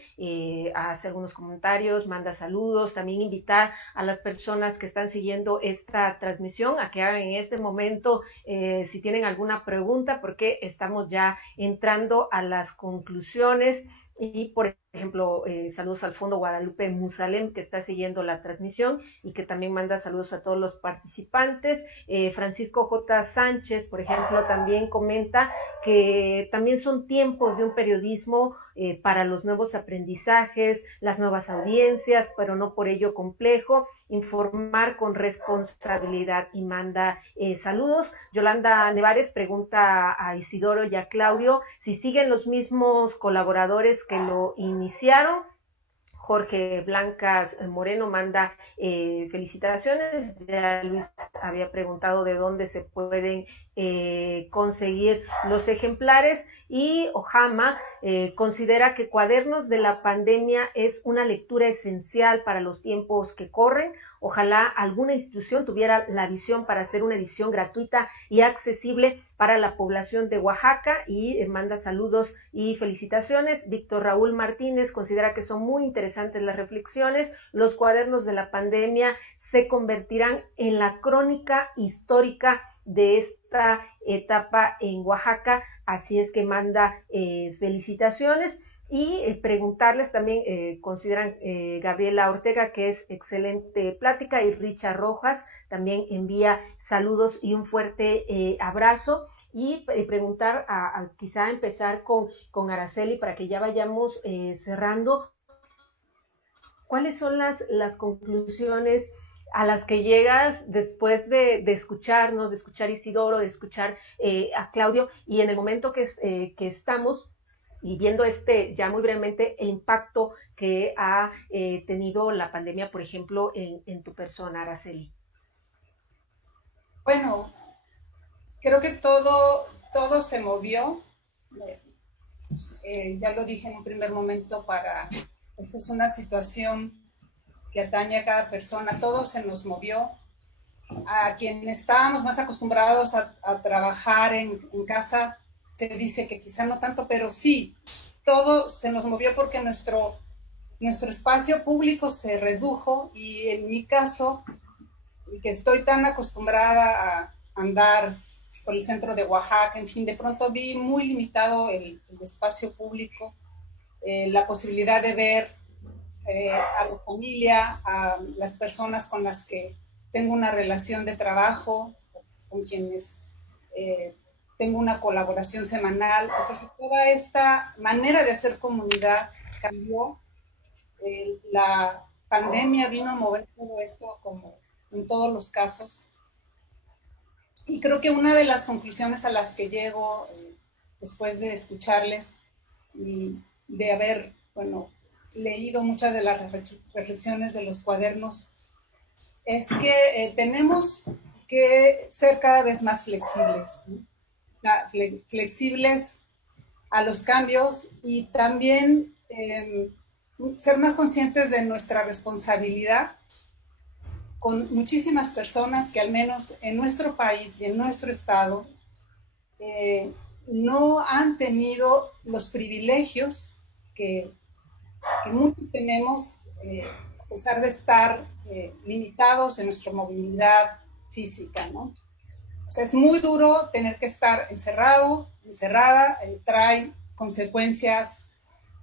hace algunos comentarios, manda saludos. También invitar a las personas que están siguiendo esta transmisión a que hagan en este momento, si tienen alguna pregunta, porque estamos ya entrando a las conclusiones. Y, por ejemplo, saludos al Fondo Guadalupe Musalem, que está siguiendo la transmisión y que también manda saludos a todos los participantes. Francisco J. Sánchez, por ejemplo, también comenta que también son tiempos de un periodismo para los nuevos aprendizajes, las nuevas audiencias, pero no por ello complejo, informar con responsabilidad, y manda saludos. Yolanda Nevares pregunta a Isidoro y a Claudio si siguen los mismos colaboradores que lo iniciaron. Jorge Blancas Moreno manda felicitaciones. Ya Luis había preguntado de dónde se pueden conseguir los ejemplares, y Ojama considera que Cuadernos de la Pandemia es una lectura esencial para los tiempos que corren. Ojalá alguna institución tuviera la visión para hacer una edición gratuita y accesible para la población de Oaxaca, y manda saludos y felicitaciones. Víctor Raúl Martínez considera que son muy interesantes las reflexiones. Los Cuadernos de la Pandemia se convertirán en la crónica histórica de esta etapa en Oaxaca, así es que manda felicitaciones. Y preguntarles también, consideran Gabriela Ortega que es excelente plática, y Richard Rojas también envía saludos y un fuerte abrazo. Y preguntar, quizá empezar con Araceli para que ya vayamos cerrando, ¿cuáles son las conclusiones a las que llegas después de escucharnos, de escuchar a Isidoro, de escuchar a Claudio, y en el momento que estamos y viendo ya muy brevemente el impacto que ha tenido la pandemia, por ejemplo, en tu persona, Araceli? Bueno, creo que todo se movió. Ya lo dije en un primer momento, esta es una situación que atañe a cada persona, todo se nos movió. A quienes estábamos más acostumbrados a trabajar en casa, se dice que quizá no tanto, pero sí, todo se nos movió porque nuestro espacio público se redujo, y en mi caso, que estoy tan acostumbrada a andar por el centro de Oaxaca, en fin, de pronto vi muy limitado el espacio público, la posibilidad de ver a la familia, a las personas con las que tengo una relación de trabajo, con quienes tengo una colaboración semanal. Entonces, toda esta manera de hacer comunidad cambió. La pandemia vino a mover todo esto, como en todos los casos. Y creo que una de las conclusiones a las que llego después de escucharles y de haber, bueno, leído muchas de las reflexiones de los cuadernos, es que tenemos que ser cada vez más flexibles, ¿no? Flexibles a los cambios, y también ser más conscientes de nuestra responsabilidad con muchísimas personas que, al menos en nuestro país y en nuestro estado, no han tenido los privilegios que muchos tenemos, a pesar de estar limitados en nuestra movilidad física, ¿no? O sea, es muy duro tener que estar encerrado, encerrada, trae consecuencias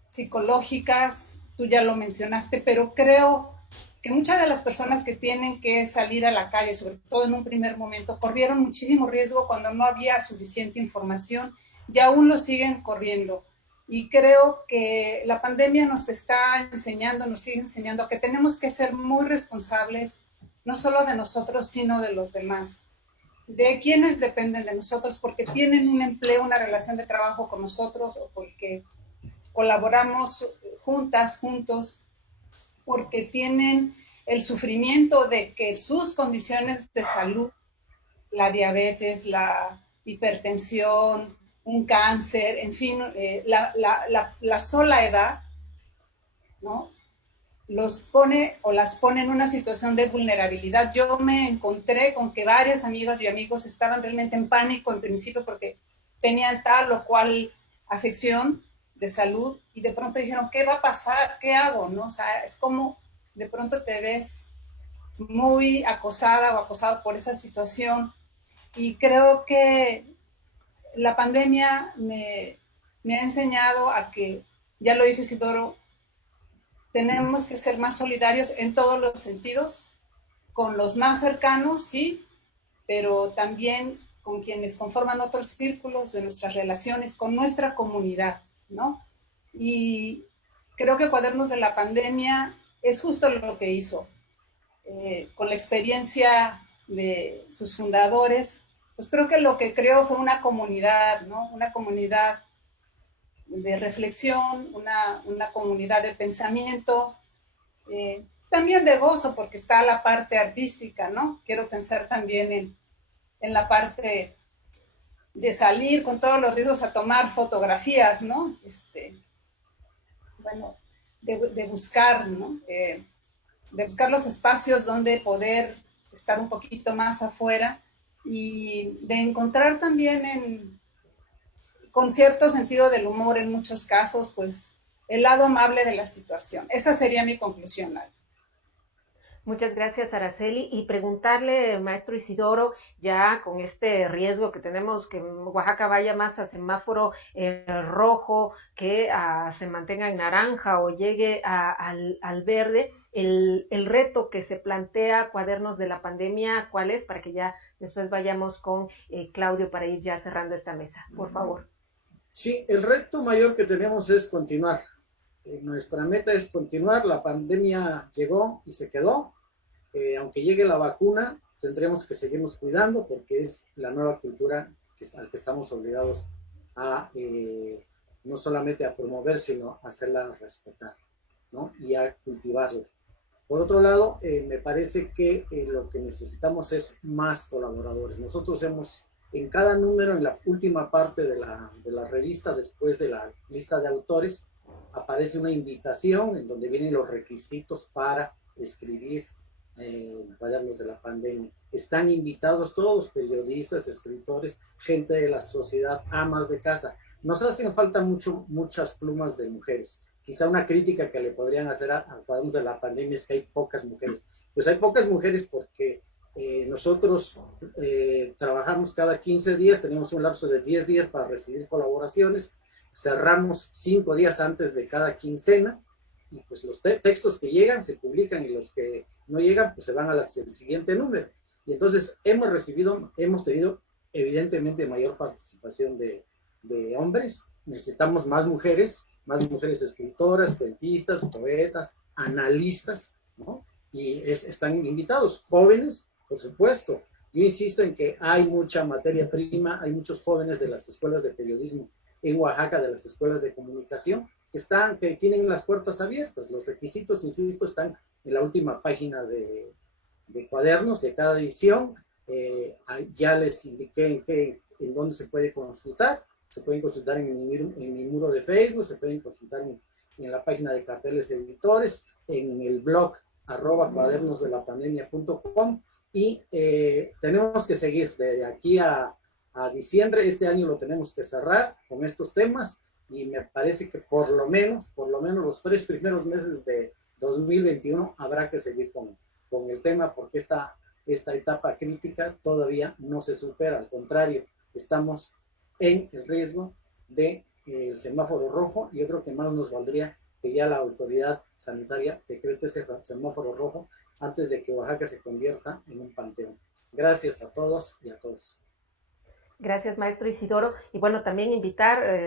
psicológicas, tú ya lo mencionaste, pero creo que muchas de las personas que tienen que salir a la calle, sobre todo en un primer momento, corrieron muchísimo riesgo cuando no había suficiente información, y aún lo siguen corriendo. Y creo que la pandemia nos está enseñando, nos sigue enseñando que tenemos que ser muy responsables, no solo de nosotros, sino de los demás, de quienes dependen de nosotros, porque tienen un empleo, una relación de trabajo con nosotros, o porque colaboramos juntas, juntos, porque tienen el sufrimiento de que sus condiciones de salud, la diabetes, la hipertensión, un cáncer, en fin, la sola edad, ¿no?, los pone o las pone en una situación de vulnerabilidad. Yo me encontré con que varias amigas y amigos estaban realmente en pánico en principio porque tenían tal o cual afección de salud, y de pronto dijeron, ¿qué va a pasar? ¿Qué hago? ¿No? O sea, es como de pronto te ves muy acosada o acosado por esa situación, y creo que la pandemia me ha enseñado a que, ya lo dijo Isidoro, tenemos que ser más solidarios en todos los sentidos, con los más cercanos, sí, pero también con quienes conforman otros círculos de nuestras relaciones, con nuestra comunidad, ¿no? Y creo que Cuadernos de la Pandemia es justo lo que hizo. Con la experiencia de sus fundadores, pues creo que lo que creó fue una comunidad, ¿no? Una comunidad de reflexión, una comunidad de pensamiento, también de gozo, porque está la parte artística, ¿no? Quiero pensar también en la parte de salir con todos los riesgos a tomar fotografías, ¿no? Bueno, de buscar, ¿no? De buscar los espacios donde poder estar un poquito más afuera, y de encontrar también con cierto sentido del humor en muchos casos, pues el lado amable de la situación. Esa sería mi conclusión, Al. Muchas gracias, Araceli. Y preguntarle, maestro Isidoro, ya con este riesgo que tenemos, que Oaxaca vaya más a semáforo rojo, que se mantenga en naranja o llegue al verde, el reto que se plantea Cuadernos de la Pandemia, ¿cuál es? Para que ya después vayamos con Claudio para ir ya cerrando esta mesa, por favor. Sí, el reto mayor que tenemos es continuar. Nuestra meta es continuar. La pandemia llegó y se quedó. Aunque llegue la vacuna, tendremos que seguirnos cuidando porque es la nueva cultura al que estamos obligados a no solamente a promover, sino a hacerla respetar, ¿no? Y a cultivarla. Por otro lado, me parece que lo que necesitamos es más colaboradores. Nosotros hemos, en cada número, en la última parte de la revista, después de la lista de autores, aparece una invitación en donde vienen los requisitos para escribir Cuadernos de la Pandemia. Están invitados todos, periodistas, escritores, gente de la sociedad, amas de casa. Nos hacen falta muchas plumas de mujeres. Quizá una crítica que le podrían hacer a Cuadernos de la Pandemia es que hay pocas mujeres. Pues hay pocas mujeres porque nosotros trabajamos cada 15 días, tenemos un lapso de 10 días para recibir colaboraciones, cerramos 5 días antes de cada quincena, y pues los textos que llegan se publican y los que no llegan pues se van al siguiente número. Y entonces hemos tenido evidentemente mayor participación de hombres. Necesitamos más mujeres escritoras, cuentistas, poetas, analistas, ¿no? Y están invitados, jóvenes, por supuesto. Yo insisto en que hay mucha materia prima, hay muchos jóvenes de las escuelas de periodismo en Oaxaca, de las escuelas de comunicación, que tienen las puertas abiertas. Los requisitos, insisto, están en la última página de Cuadernos de cada edición. Ya les indiqué en dónde se puede consultar. Se pueden consultar en mi muro de Facebook, se pueden consultar en la página de Carteles Editores, en el blog @cuadernosdelapandemia.com, y tenemos que seguir de aquí a diciembre. Este año lo tenemos que cerrar con estos temas, y me parece que por lo menos los 3 primeros meses de 2021 habrá que seguir con el tema, porque esta etapa crítica todavía no se supera. Al contrario, estamos en el riesgo de semáforo rojo. Yo creo que más nos valdría que ya la autoridad sanitaria decrete ese semáforo rojo antes de que Oaxaca se convierta en un panteón. Gracias a todos y a todos. Gracias, maestro Isidoro. Y bueno, también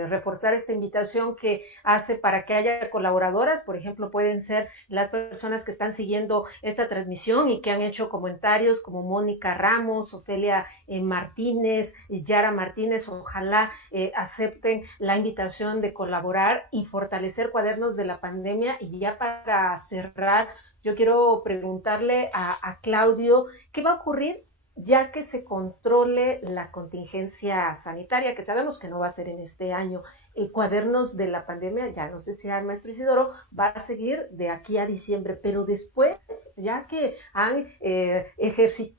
reforzar esta invitación que hace para que haya colaboradoras. Por ejemplo, pueden ser las personas que están siguiendo esta transmisión y que han hecho comentarios, como Mónica Ramos, Ofelia Martínez, Yara Martínez. Ojalá acepten la invitación de colaborar y fortalecer Cuadernos de la Pandemia. Y ya para cerrar, yo quiero preguntarle a Claudio, ¿qué va a ocurrir ya que se controle la contingencia sanitaria, que sabemos que no va a ser en este año? Cuadernos de la Pandemia, ya nos decía el maestro Isidoro, va a seguir de aquí a diciembre, pero después, ya que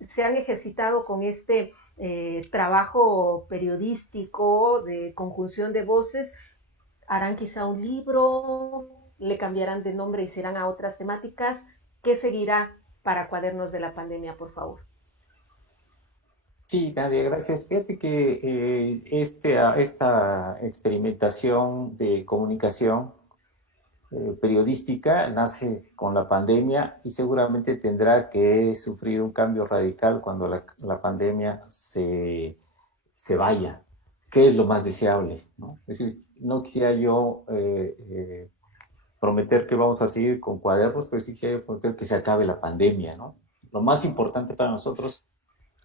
se han ejercitado con este trabajo periodístico de conjunción de voces, harán quizá un libro, le cambiarán de nombre y serán a otras temáticas. ¿Qué seguirá para Cuadernos de la Pandemia, por favor? Sí, Nadia, gracias. Fíjate que esta experimentación de comunicación periodística nace con la pandemia y seguramente tendrá que sufrir un cambio radical cuando la pandemia se vaya, que es lo más deseable, ¿no? Es decir, no quisiera yo prometer que vamos a seguir con Cuadernos, pero sí quisiera prometer que se acabe la pandemia, ¿no? Lo más importante para nosotros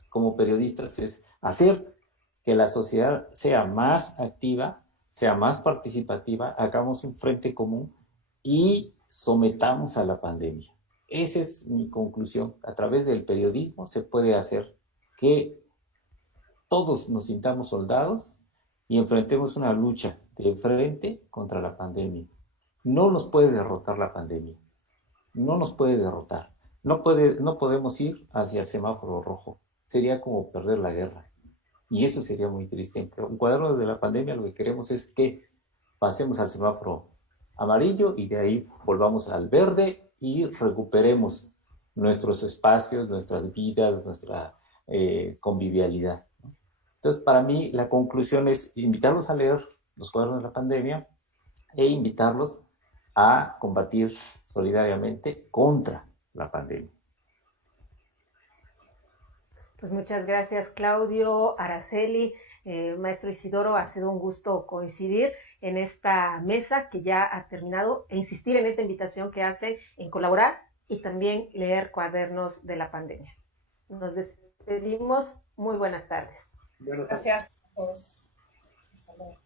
como periodistas es hacer que la sociedad sea más activa, sea más participativa, hagamos un frente común y sometamos a la pandemia. Esa es mi conclusión. A través del periodismo se puede hacer que todos nos sintamos soldados y enfrentemos una lucha de frente contra la pandemia. No nos puede derrotar la pandemia. No nos puede derrotar. No podemos ir hacia el semáforo rojo. Sería como perder la guerra. Y eso sería muy triste. En Cuadernos de la Pandemia lo que queremos es que pasemos al semáforo amarillo y de ahí volvamos al verde y recuperemos nuestros espacios, nuestras vidas, nuestra convivialidad, ¿no? Entonces, para mí, la conclusión es invitarlos a leer Los Cuadernos de la Pandemia e invitarlos a combatir solidariamente contra la pandemia. Pues muchas gracias, Claudio, Araceli, maestro Isidoro, ha sido un gusto coincidir en esta mesa que ya ha terminado e insistir en esta invitación que hace en colaborar y también leer Cuadernos de la Pandemia. Nos despedimos, muy buenas tardes. Gracias a todos. Hasta luego.